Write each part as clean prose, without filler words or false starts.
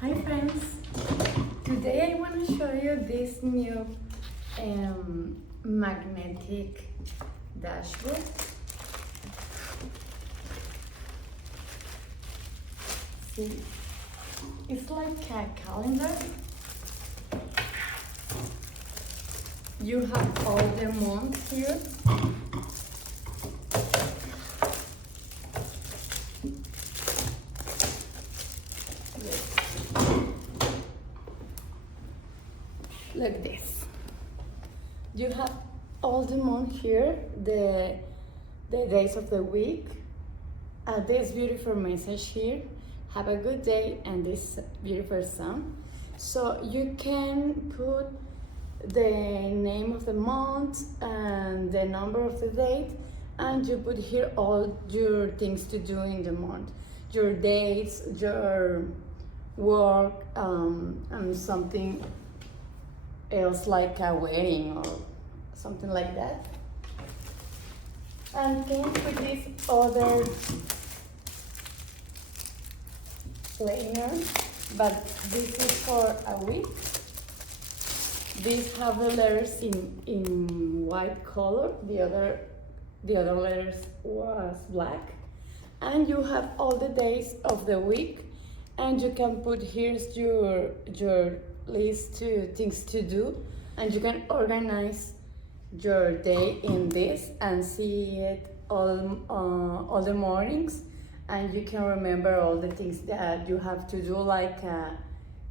Hi friends! Today I want to show you this new magnetic dashboard. See, it's like a calendar. You have all the months here. Like this. You have all the month here, the days of the week, this beautiful message here, have a good day, and this beautiful song. So you can put the name of the month and the number of the date, and you put here all your things to do in the month, your dates, your work, and something else like a wedding or something like that. And came with this other planner, but this is for a week. These have the letters in white color, the other letters was black, and you have all the days of the week, and you can put here's your list to things to do, and you can organize your day in this and see it all the mornings, and you can remember all the things that you have to do, like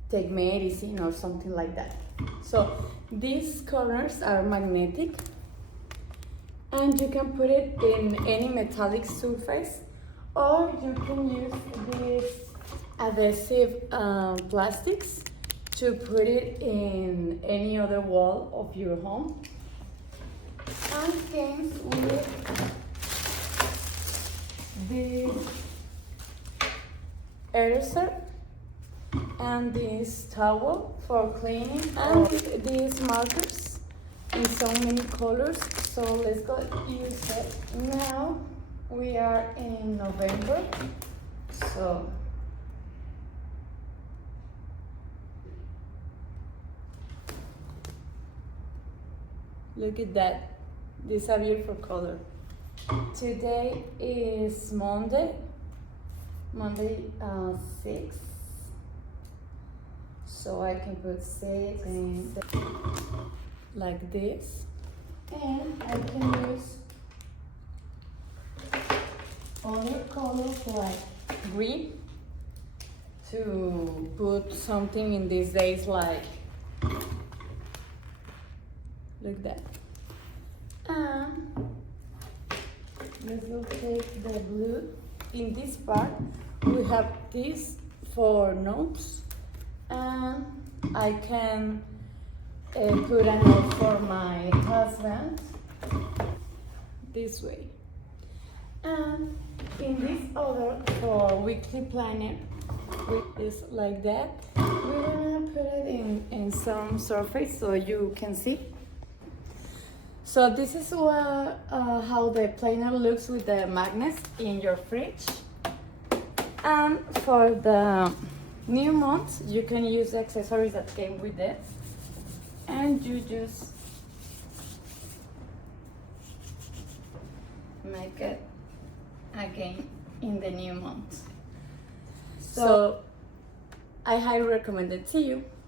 take medicine or something like that. So these corners are magnetic, and you can put it in any metallic surface, or you can use these adhesive plastics to put it in any other wall of your home. And comes with this eraser and this towel for cleaning, and these markers in so many colors. So let's go use it. Now we are in November, so look at that. This is a beautiful color. Today is Monday 6. So I can put 6 and like this. And I can use other colors like green to put something in these days, like like that. And let's go take the blue. In this part we have this for notes, and I can put a note for my husband this way. And in this other for weekly planner, which is like that, we're gonna put it in some surface so you can see. So this is how the planner looks with the magnets in your fridge. And for the new month, you can use the accessories that came with it, and you just make it again in the new month. So I highly recommend it to you.